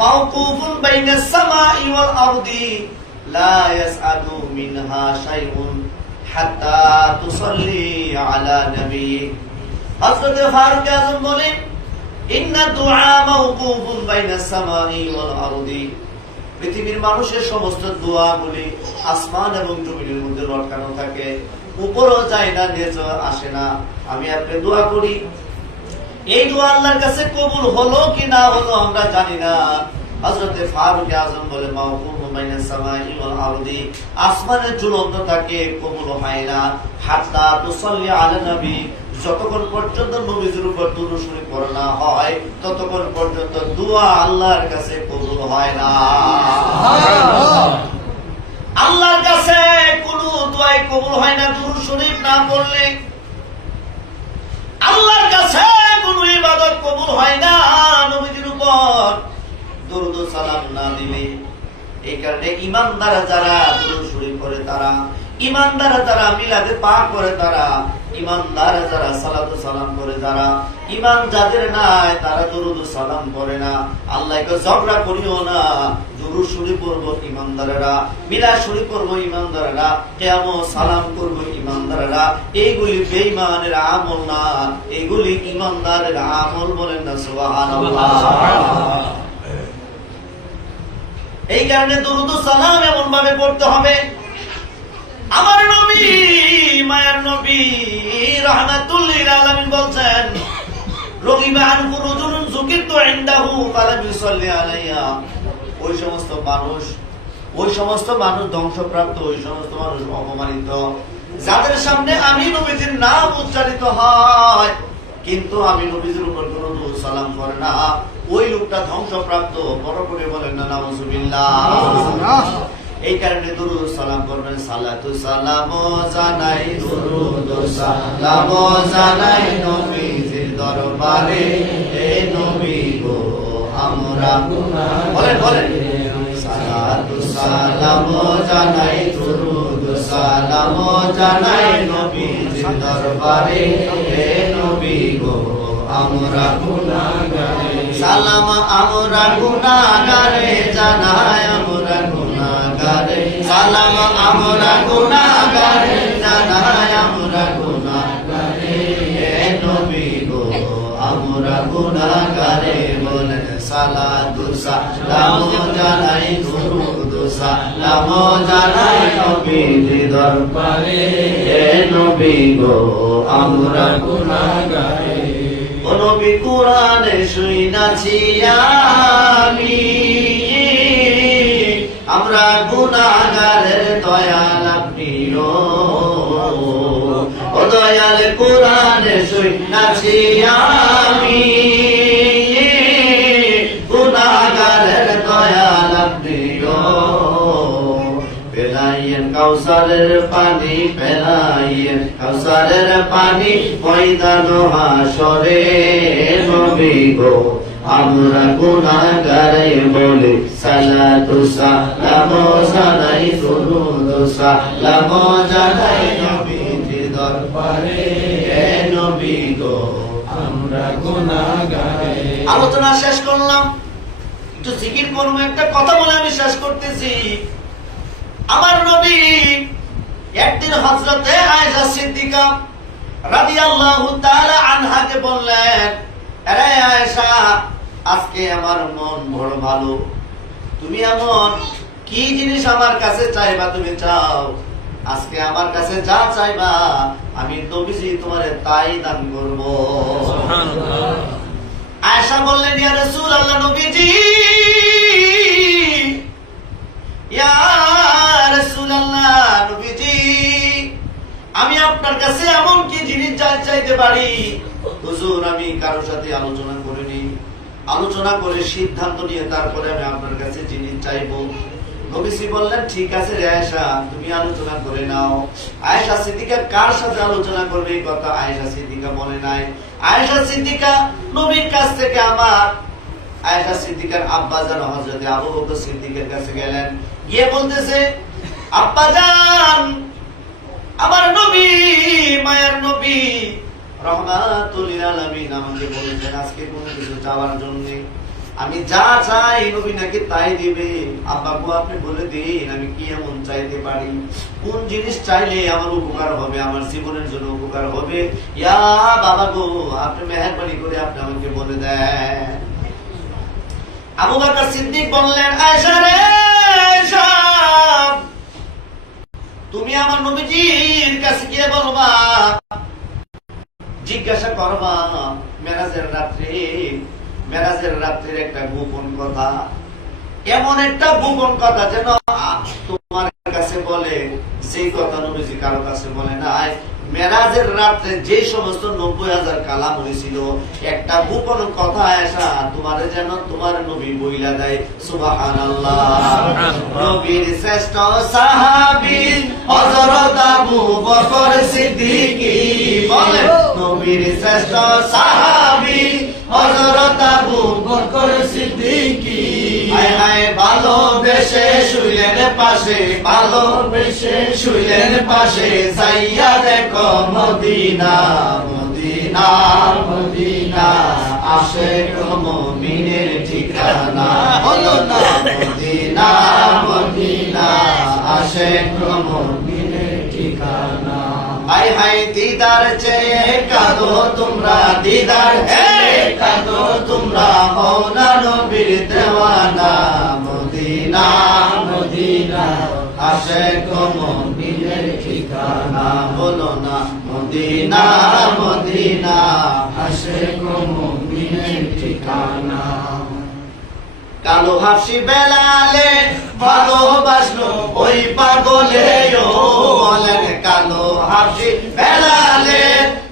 মাওকুফুন Binance সামাই ওয়াল আরদি লা ইয়াসআদু মিনহা শাইউন হাত্তা তুসাল্লি আলা নবী। হযরত ফারুক আযম বলেন, ইন্না দুআ মাওকুফুন বাইনাস সামাই ওয়াল আরদি, পৃথিবীর মানুষের সমস্ত দোয়াগুলি আসমান এবং জমিনের মধ্যে লটকানো থাকে, উপরও যায় না, নিচে আসে না। আমি আপনি দোয়া করি, এই দোয়া আল্লাহর কাছে কবুল হলো কি না হলো আমরা জানি না। হযরত ফারুক আযম বলে, মাওকুফুন বাইনাস সামাই ওয়াল আরদি, আসমানের ঝুলন্ত থাকে, কবুল হয় না। হাত্তা তুসাল্লি আলা নবী, যতক্ষণ পর্যন্ত নবীর উপর দুরূদ শরীফ পড়া না হয় ততক্ষণ পর্যন্ত দোয়া আল্লাহর কাছে কবুল হয় না। আল্লাহর কাছে কোনো দোয়াই কবুল হয় না দুরূদ শরীফ না পড়লে। আল্লাহর কাছে কোনো ইবাদত কবুল হয় না নবীর উপর দরুদ ও সালাম না দিলে। এই কারণে ঈমানদার যারা দুরূদ শরীফ পড়ে তারা, ঈমানদার যারা মিলাদে পাক করে তারা, ঈমানদার যারা সালাত ও সালাম করে যারা, ঈমান যাদের নাই তারা দরুদ ও সালাম করে না। আল্লাহকে ঝগড়া করিও না। দুরূদ শরীফ পড়বো ঈমানদারেরা, মিলাদ শরীফ পড়বো ঈমানদারেরা, কিয়াম ও সালাম করবো ঈমানদারেরা। এইগুলি বেঈমানের আমল না, এগুলি ঈমানদারের আমল। বলেন না সুবহানাল্লাহ। এই কারণে দরুদ ও সালাম এমন ভাবে পড়তে হবে। আমার নবী, মায়ের নবী রাহমাতুল লিল আলামিন বলছেন, রগিবা আনহু রাজুলুন যুকিরতু ইনদাহু ফালাম ইউসাল্লি আলাইহা। ওই সমস্ত মানুষ ধ্বংসপ্রাপ্ত, ওই সমস্ত মানুষ অপমানিত যাদের সামনে আমি নবীজির নাম উচ্চারিত হয় কিন্তু আমি নবীজির উপর কোনো দরুদ সালাম করে না, ওই লোকটা ধ্বংসপ্রাপ্ত। বড় করে বলেন না নাউযুবিল্লাহ। এই কারণে দরুদ সালাম করবেন। সালাতু সালাম জানাই, দরুদ সালাম জানাই নবীজির দরবারে, এ নবী গো আমরা গুনাহগার। বলেন সালাতু সালাম জানাই, দরুদ সালাম জানাই নবীজির দরবারে, এ নবী গো আমরা গুনাহগার। সালাম আমরা গুনাহগারে জানাই, আমরা গুনাহগারে। সালাম আমরা গুনাহগারে জানাই, আমরা গুনাহগারে, এ নবী গো আমরা গুনাহগারে। বলেন সালাতু সালাম জানাই, দরুদ সালাম জানাই নবীজির দরবারে, এ নবী গো আমরা গুনাহগারে। ও নবী কুরআনে শুনাছি আমি, আমরা গুনাহগারের দয়াল আপনি ও দয়াল। কুরআনে শুনাছি আমি, গুনাহগারের দয়াল আপনি পেলাইয়েন কাউসারের পানি, পেলাইয়েন কাউসারের পানি ময়দান হাসরে, নবী গো আমরা গুনাহগারে। বলে সালাতু সালাম জানাই, দরুদ সালাম জানাই নবীজির দরবারে, এ নবী গো আমরা গুনাহগারে। আলোচনা শেষ করলাম, একটু জিকির করবো। একটা কথা বলে আমি শেষ করতেছি। আমার নবী একদিন হযরতে আয়েশা সিদ্দিকা রাদিয়াল্লাহু তাআলা আনহাকে বললেন, আরে আয়েশা, আজকে আমার মন বড় ভালো, তুমি এমন কি জিনিস আমার কাছে চাইবা তুমি চাও, আজকে আমার কাছে যা চাইবা আমি নবীজি তোমারে তাই দান করব। সুবহানাল্লাহ। আয়েশা বললেন, ইয়া রাসূলুল্লাহ, নবীজি, ইয়া রাসূলুল্লাহ, নবীজি, আমি আপনার কাছে এমন কি জিনিস চাইতে পারি হুজুর আমি কারোর সাথে আলোচনা করিনি, আলোচনা করে সিদ্ধান্ত নিয়ে তারপরে আমি আপনার কাছে জিনিস চাইবো। নবীজি বললেন, ঠিক আছে রে আয়েশা, তুমি আলোচনা করে নাও। আয়েশা সিদ্দিকা কার সাথে আলোচনা করবে এই কথা আয়েশা সিদ্দিকা বলে নাই। আয়েশা সিদ্দিকা নবীর কাছ থেকে আমার আয়েশা সিদ্দিকার আব্বাজান হযরত আবু বকর সিদ্দিকের কাছে গেলেন, গিয়ে বলতেছে, আব্বাজান, আমার নবী, মায়ের নবী রাহমাতুল লিল আলামিন আমাকে বলেছেন আজকে কোনো কিছু চাওয়ার জন্য। আমি যা চাই নবী নাকি তাই দিবে। আব্বাকে আপনি বলে দিন আমি কি এমন চাইতে পারি, কোন জিনিস চাইলে আমার উপকার হবে, আমার জীবনের জন্য উপকার হবে। ইয়া বাবা গো, আপনি মেহেরবানি করে আপনি আমাকে বলে দেন। আবু বকর সিদ্দিক বললেন, আয়েশা রে আয়েশা, তুমি আমার নবীজির কাছে গিয়ে বলবা, জিজ্ঞাসা করবা মেরাজের রাত্রির একটা গোপন কথা, এমন একটা গোপন কথা যেন তোমার কাছে বলে যে কথা নবীজি কারো কাছে বলে নাই। মেরাজের রাত্রে যে সমস্ত 90,000 কালাম হয়েছিল, একটা গোপন কথা আয়েশা তোমার যেন তোমার নবী বইলা দেয়। সুবহানাল্লাহ। নবীর শ্রেষ্ঠ সাহাবী হযরত আবু বকর সিদ্দিক বলেন, নবীর শ্রেষ্ঠ সাহাবী হযরত আবু বকর সিদ্দিক হায় হায় ভালোবেসে শুইলেন পাশে, ভালোবেসে শুইলেন পাশে, যাইয়া দেখো মদিনা মদিনা মদিনা, আশিক মুমিনের ঠিকানা। বলো না মদিনা মদিনা, আশিক মুমিনের ঠিকানা। হায় হায় দিদার চেয়ে কাঁদো তোমরা, দিদার চেয়ে কাঁদো তোমরা, হও না নবীর দেওয়ানা। মদিনা মদিনা, আশিক মুমিনের ঠিকানা। বলো না মদিনা মদিনা, আশিক মুমিনের ঠিকানা। কালো হাসি বেলালে ভালোবাসলো ওই পাগলে, ও বলেন কালো হাসি বেলালে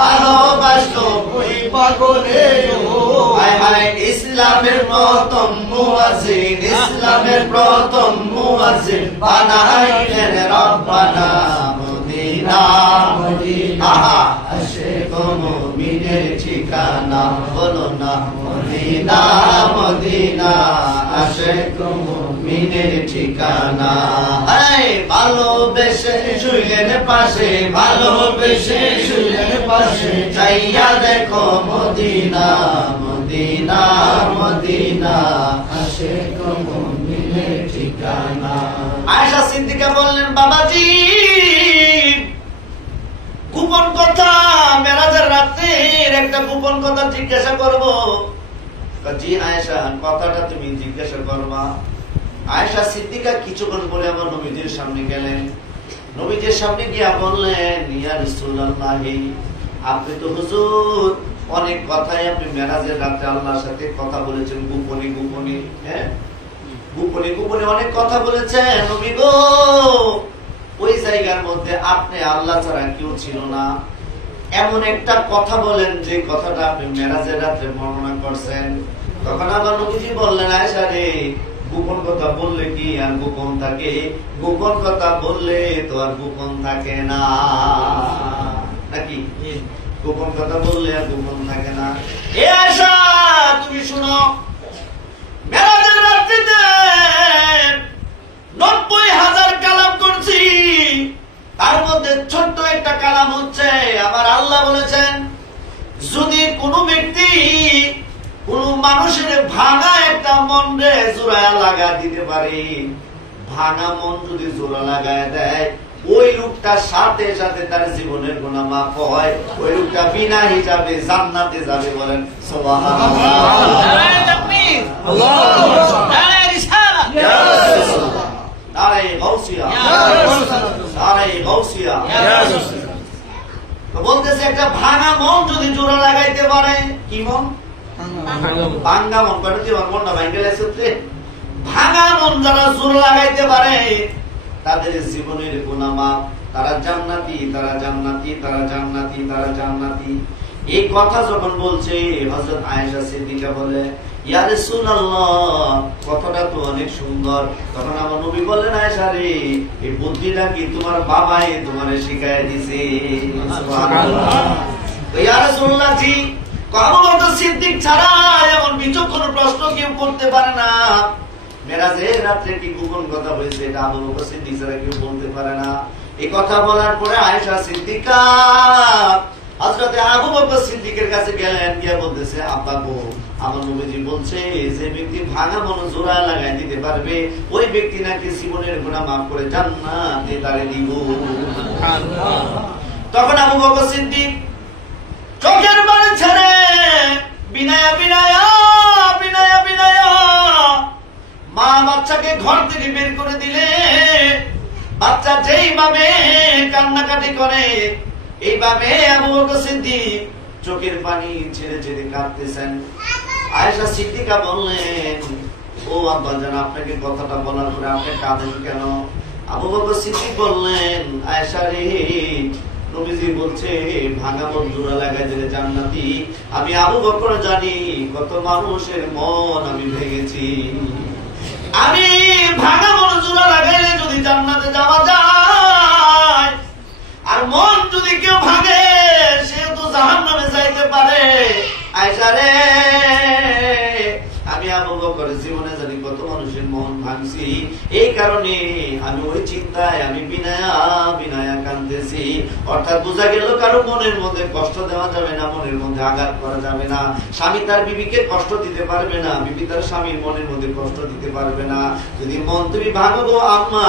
ভালোবাসলো ওই পাগলে, ও হায় হায় ইসলামের প্রথম মুয়াজ্জিন, ইসলামের প্রথম মুয়াজ্জিন বানাইলেন রব্বানা। মদিনা মদিনা, আশিক মুমিনের ঠিকানা। বলো না মদিনা মদিনা, আশিক মুমিনের ঠিকানা। এই ভালোবেসে শুইলেন পাশে, ভালোবেসে শুইলেন পাশে, যাইয়া দেখো মদিনা মদিনা মদিনা, আশিক মুমিনের ঠিকানা। আয়েশা সিদ্দিকা বললেন, বাবাজি গোপন কথা, মেরাজের রাত্রির একটা গোপন কথা জিজ্ঞাসা করব। জি আয়েশা, কথাটা তুমি জিজ্ঞাসা করবা। আয়েশা সিদ্দিকা কিছুক্ষণ পরে আমার নবীজির সামনে গেলেন। নবীজির সামনে গিয়া বললেন, ইয়া রাসূলুল্লাহ, আপনি তো হুজুর অনেক কথাই আপনি মেরাজের রাতে আল্লাহর সাথে কথা বলেছেন, গোপনে গোপনে, হ্যাঁ গোপনে গোপনে অনেক কথা বলেছেন। নবী গো, ওই জায়গার মধ্যে আপনি আল্লাহ ছাড়া কেউ ছিল না, এমন একটা কথা বলেন যে কথাটা আপনি মেরাজের রাতে বর্ণনা করছেন। তখন আবার নবীজি বললেন, আয়েশা রে, গোপন কথা বললে কি আর গোপন থাকে? গোপন কথা বললে তো আর গোপন থাকে না, নাকি? গোপন কথা বললে আর গোপন থাকে না। এ আয়েশা, তুমি শুনো, মেরাজের রাত্রিতে 90,000 কালাম করছি, তার মধ্যে ছোট্ট একটা কালাম হচ্ছে আমার আল্লাহ বলেছেন, যদি কোনো ব্যক্তি কোন মানুষের ভাঙা একটা মন রে জোড়া লাগা দিতে পারে, ভাঙা মন যদি জোড়া লাগায় দেয়, ওই লোকটা সাথে সাথে তার জীবনের গুনাহ মাফ হয়, ওই লোকটা বিনা হিসাবে জান্নাতে যাবে। বলেন সুবহানাল্লাহ। নারে তাকবীর, আল্লাহু আকবার, নারে রিসালাত, ইয়া রাসূলুল্লাহ, নারে গাউসিয়া, ইয়া রাসূলুল্লাহ, নারে গাউসিয়া, ইয়া রাসূলুল্লাহ। তো বলতেছে একটা ভাঙা মন যদি জোড়া লাগাইতে পারে, কি মন? ভাঙা মন। কেন কি মনটা ভাঙে গেছে? ভাঙা মন যারা জোড়া লাগাইতে পারে তাদের জীবনের গুনাহ মাফ, তারা জান্নাতি, তারা জান্নাতি, তারা জান্নাতি, তারা জান্নাতি। এই কথা যখন বলছে, হযরত আয়েশা সিদ্দিকা বলে, ইয়া রাসূলুল্লাহ, কথাটা তো অনেক সুন্দর। তখন আমার নবী বললেন, আয়েশা রে, এই বুদ্ধিটা কি তোমার বাবাই তোমারে শিখায় দিয়েছে? সুবহানাল্লাহ। তো ইয়া রাসূলুল্লাহ জি, আবু বকর সিদ্দিক ছাড়া এমন বিচক্ষণ প্রশ্ন কেউ করতে পারে না। মেরাজের রাত্রে কি গোপন কথা হয়েছে, এটা আবু বকর সিদ্দিক ছাড়া কেউ বলতে পারে না। এই কথা বলার পরে আয়েশা সিদ্দিকা হযরত আবু বকর সিদ্দিকের কাছে গেলেন, গিয়ে বলতেছে, আব্বা গো, আমার নবীজি বলছে যে ব্যক্তি ভাঙা মন জোড়া লাগাই দিতে পারবে ওই ব্যক্তি নাকি জীবনের গুনাহ মাফ করে জান্নাতে তারে দিব। তখন আবু বকর সিদ্দিক চোখের পানি ছেড়ে বিনায়া বিনায়া বিনায়া বিনায়া মা বাচ্চাকে ঘর থেকে বের করে দিলে বাচ্চা যেইভাবে কান্নাকাটি করে এইভাবে আবু বকর সিদ্দিক চোখের পানি ছেড়ে ছেড়ে কাঁদতেছেন। আয়েশা সিদ্দিকা বললেন, ও আব্বাজান, আপনাকে কথাটা বলার পরে আপনি কাঁদেন কেন? আবু বকর সিদ্দিক বললেন, আয়েশা রে, নবীজি বলছে ভাঙা মন জোড়া লাগাই দিলে জান্নাতি। আমি আবু বকর জানি কত মানুষের মন আমি ভেঙেছি। আমি ভাঙা মন জোড়া লাগাইলে যদি জান্নাতে যাওয়া যায়, আর মন যদি কেউ ভাঙে সে তো জাহান্নামে যাইতে পারে। আয়েশা রে, আমি আবু বকর জীবনে জানি কত মানুষের মন ভাঙছি, এই কারণে আমি ওই চিন্তায় আমি বিনায়া বিনায়া কাঁদতেছি। অর্থাৎ বোঝা গেল কারো মনের মধ্যে কষ্ট দেওয়া যাবে না, মনের মধ্যে আঘাত করা যাবে না। স্বামী তার বিবিকে কষ্ট দিতে পারবে না, বিবি তার স্বামীর মনের মধ্যে কষ্ট দিতে পারবে না। যদি মন তুমি ভাঙো গো আম্মা,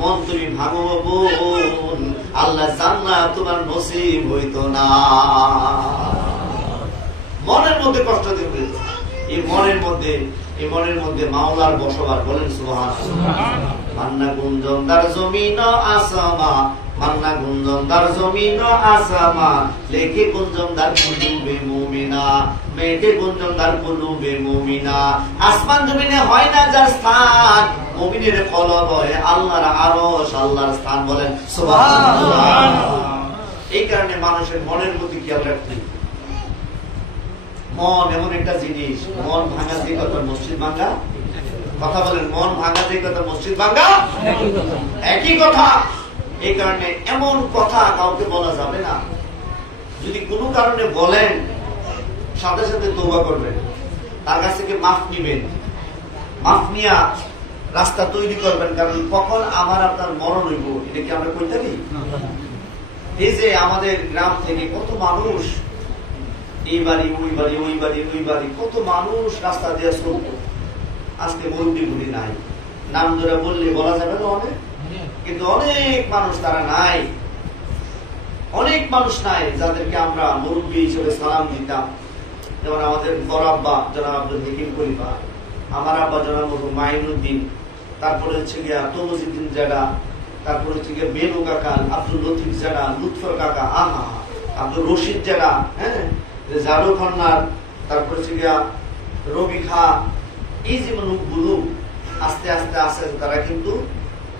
মন তুমি ভাঙো বোন, আল্লাহ জান্নাত তোমার নসিব হইতো না। মনের মধ্যে কষ্ট দিতে, এই মনের মধ্যে মাওলার বসবাস। বলেন সুবহানাল্লাহ। মান্না গুঞ্জনদার জমিন আসামা, মান্না গুঞ্জনদার জমিন আসামা, লেখে গুঞ্জনদার কুলুবে মুমিনা, মেটে গুঞ্জনদার কুলুবে মুমিনা। আসমান জমিনে হয় না যার স্থান, মুমিনের কলব হয় আল্লাহর আরশ, আল্লাহর স্থান। বলেন সুবহানাল্লাহ। এই কারণে মানুষের মনের প্রতি খেয়াল রাখতে। মন এমন একটা জিনিস, মন ভাঙা দিয়ে কথা মসজিদ ভাঙা। কথা বলেন, মন ভাঙা দিয়ে কথা মসজিদ ভাঙা একই কথা। এই কারণে এমন কথা কাউকে বলা যাবে না। যদি কোনো কারণে বলেন, সাথে সাথে তওবা করবেন, তার কাছ থেকে মাফ নিবেন। মাফ নিয়া রাস্তা তৈরি করবেন, কারণ কখন আমার আপনার মরণ হইব এটা কি আমরা কইতে পারি? এই যে আমাদের গ্রাম থেকে কত মানুষ এই বাড়ি ওই বাড়ি, ওই বাড়ি ওই বাড়ি, কত মানুষ রাস্তা দিয়ে চলত। আজকে মুরব্বী বুড়ি নাই, নাম ধরে বললে বলা যাবে না অনেক, কিন্তু অনেক মানুষ তারা নাই। অনেক মানুষ নাই যাদেরকে আমরা মুরব্বী হিসেবে সালাম দিতাম। যেমন আমাদের বড় আব্বা জনাব আব্দুল হাকিম খলিফা, আমার আব্বা জনাব মাইনুদ্দিন, তারপরে হচ্ছে গিয়া তমজিদ্দিন জাডা, তারপরে হচ্ছে গিয়া বেনু কাকা, আব্দুল লতিফ জাডা, লুৎফর কাকা, আহা, আব্দুল রশিদ জাডা, হ্যাঁ, জারু খন্নার, তারপরে হচ্ছে গিয়া রবি খা। এই যে মানুষগুলো আস্তে আস্তে আস্তে তারা কিন্তু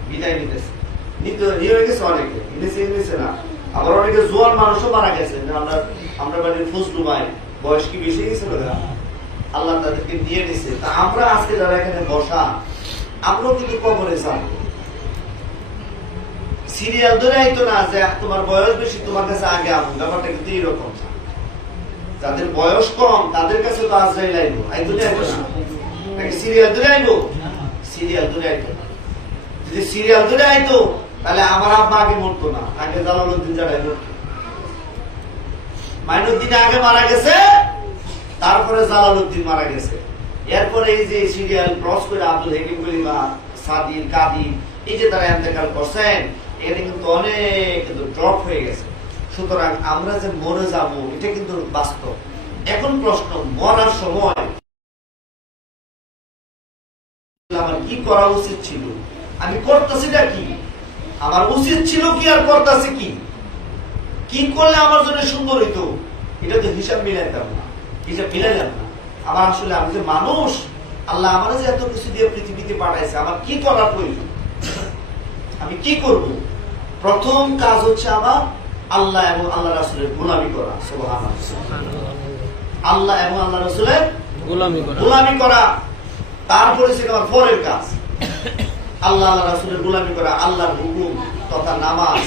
বিদায় নিতেছে, নিয়ে হয়ে গেছে। অনেকে নিচে না, আবার অনেকে জোয়ান মানুষও মারা গেছে। আমরা বাড়ির ফজলু ভাই বয়স কি বেশি গেছিল, আল্লাহ তাদেরকে নিয়ে নিছে। তা আমরা আজকে যারা এখানে বসা, আমরাও কিন্তু কবরে যাব। সিরিয়াল ধরে আইতো না যে তোমার বয়স বেশি, তোমার কাছে আগে আমো, ব্যাপারটা কিন্তু এইরকম। যাদের বয়স কম তাদের কাছে তো আজরাইল আইবো, আইতো না, নাকি সিরিয়াল ধরে আইবো? সিরিয়াল ধরে আইতো। যদি সিরিয়াল ধরে আইতো তাহলে আমার আব্বা আগে মরতো না, আগে জালালউদ্দিন জাডাই মরতো। মাইনুদ্দিন আগে মারা গেছে, তারপরে জালালউদ্দিন মারা গেছে। এরপরে এই যে সিরিয়াল ক্রস করে আব্দুল হাকিম খলিফা, সাদির, কাদির, এই যে তারা ইন্তেকাল করছেন, এখানে কিন্তু অনেক কিন্তু ড্রপ হয়ে গেছে। সুতরাং আমরা যে মরে যাব এটা কিন্তু বাস্তব। এখন প্রশ্ন, মরার সময় আমার কি করা উচিত ছিল, আমি করতেছিটা কি, আমার উচিত ছিল কি আর করতেছি কি, কি করলে আমার জন্য সুন্দর হইতো, এটা তো হিসাব মিলাইতাম না, হিসাব মিলাইলাম না। আমার আসলে আমি যে মানুষ, আল্লাহ আমার যে এত কিছু দিয়ে পৃথিবীতে পাঠাইছে, আমার কি করার প্রয়োজন, আমি কি করব? প্রথম কাজ হচ্ছে আমার আল্লাহ এবং আল্লাহ রাসূলের গোলামি করা। সুবহানাল্লাহ। আল্লাহ এবং আল্লাহ রাসূলের গোলামি করা। তারপরে সেটা আমার পরের কাজ, আল্লাহ আল্লাহ রাসূলের গোলামি করা, আল্লাহর হুকুম তথা নামাজ।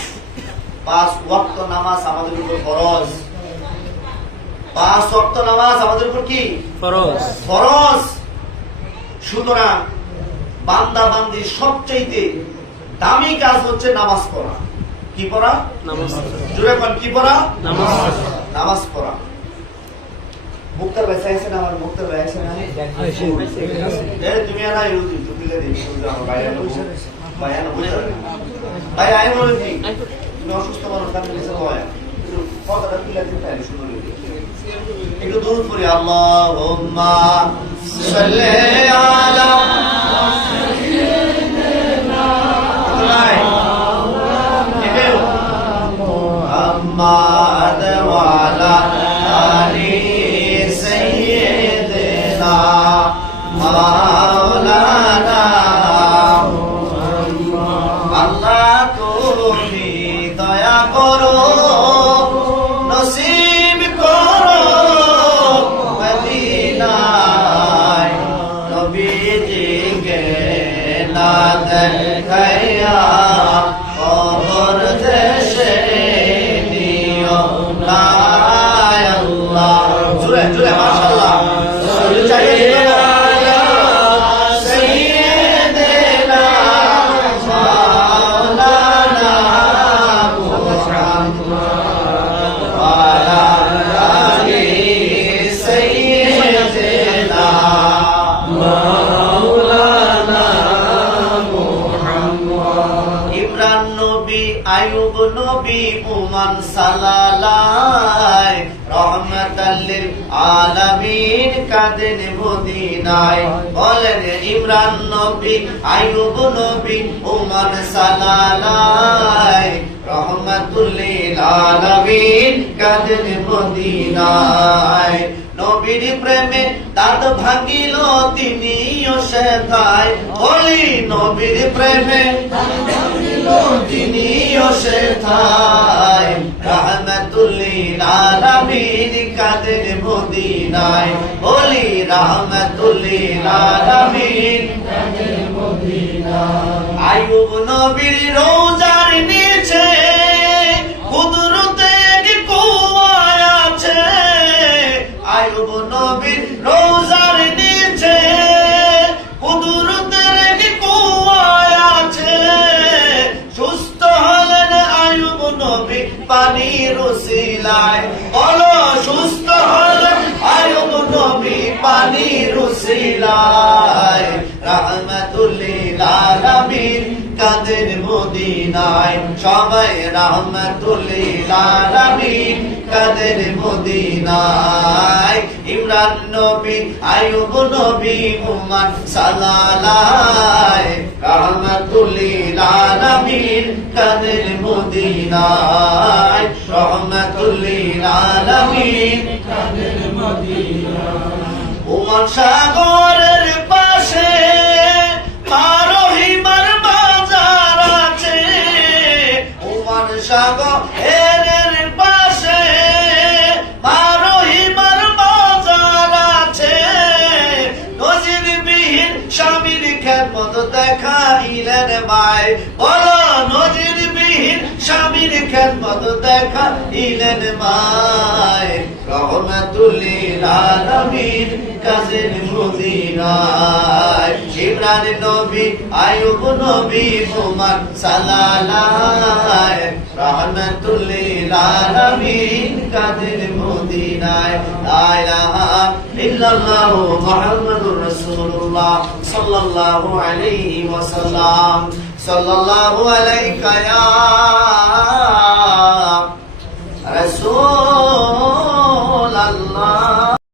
5 ওয়াক্ত নামাজ আমাদের উপর ফরজ। 5 ওয়াক্ত নামাজ আমাদের উপর কি ফরজ? ফরজ। সুতরাং বান্দা বান্দির সবচেয়ে দামি কাজ হচ্ছে নামাজ পড়া। কি পড়া? নামাজ। জোরে বল, কি পড়া? নামাজ। নামাজ পড়া। মুক্তার ভাই চাইছে না, আমার মুক্তার ভাই আছে না, তুমি আর নাই রুজি তুলে দিই ভাই ভাই আমি বলেছি তুমি অসুস্থ মানুষ তার কাছে হয় কথাটা তুলে দিতে পারি সুন্দর একটু দূর করি আল্লাহুম্মা সাল্লি আলা محمد وعلى آل سيدنا مولانا আল্লাহ তুমি দয়া করো নসিব করো মদিনায় নবীজিকে না দেখাইয়া কবর দেশে নিও না আল্লাহ জুরে জুরে মাশাআল্লাহ জুরে চাইয়ে আয়ুব নবী উমান সালালাই রহমাতাল লিল আলামিন কাদেন মদিনায় বলেন ইমরান নবী আয়ুব নবী উমান সালালাই রহমাতুল লিল আলামিন কাদেন মদিনায় নবীর প্রেমে দাঁত ভাঙিল তিনিও সেথায় বলি নবীর প্রেমে তিনিও সেথায় রাহমাতুল লিল আলামিন কাদের মদিনায় বলি রাহমাতুল লিল আলামিন কাদের মদিনায় আয়ুব নবীর রোজার নিচে কুদরতের কুয়া আছে আয়ুব নবীর রোজার নিচে কুদরতের কুয়া আছে সুস্থ হলেন আয়ুব নবী পানির উসিলায় বলো সুস্থ হলেন আয়ুব নবী পানির উসিলায় রাহমাতুল লিল আলামিন কাদের মদিনায় সবাই রাহমাতুল লিল আলামিন কাদের মদিনায় ইমরান নবী আয়ুব নবী উমান সালালাই রাহমাতুল লিল আলামিন কাদের মদিনায় রাহমাতুল লিল আলামিন কাদের মদিনায় উমান সাগরের পাশে মারহিমার বাজার আছে উমান সাগরের পাশে মারহিমার বাজার আছে নজিরবিহীন স্বামীর খেদমত দেখাইলেন মায় বলো নজিরবিহীন স্বামীর খেদমত দেখাইলেন মায় রহমাতুল লিল আলামিন কাদের মদিনায় ইমরান নবী আয়ুব নবী উমান সালালাই রহমাতুল লিল আলামিন কাদের মদিনায় লা ইলাহা ইল্লাল্লাহ মুহাম্মাদুর রাসূলুল্লাহ সাল্লাল্লাহু আলাইহি ওয়াসাল্লাম সাল্লাল্লাহু আলাইকা ইয়া